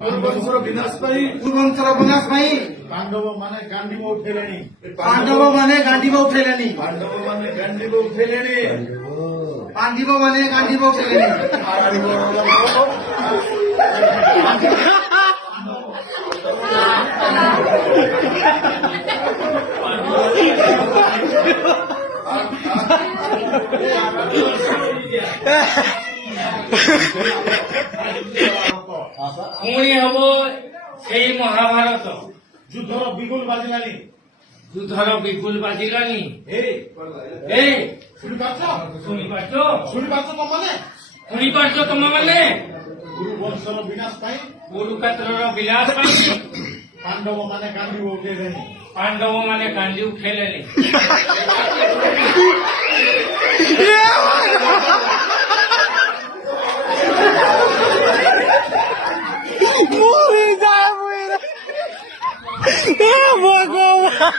ପୂର୍ବଂଶର ବିନାଶ ପାଇଁ ପାଣ୍ଡବ ମାନେ ଗାଣ୍ଡିବ ଉଠେଇଲେଣି। ପାଣ୍ଡବ ମାନେ ଗାଣ୍ଡିବ ଉଠେଇଲେଣି। ପୁଣି ହବ ସେଇ ମହାଭାରତ। ଯୁଦ୍ଧର ବିଗୁଲ ବାଜିଲାଣି। ଯୁଦ୍ଧର ବିଗୁଲ ବାଜିଲାଣି। ଶୁଣିପାରୁଛ ତମମାନେ? ଶୁଣିପାରୁଛ ତମମାନେ? ଗୁରୁବଂଶର ବିନାଶ ପାଇଁ କୁରୁକ୍ଷେତ୍ରର ବିନାଶ ପାଇଁ ପାଣ୍ଡବ ମାନେ ଗାଣ୍ଡିବ ଉଠେଇଲେଣି। ପାଣ୍ଡବ ମାନେ ଗାଣ୍ଡି ଉଠେଇଲେଣି। ভগবান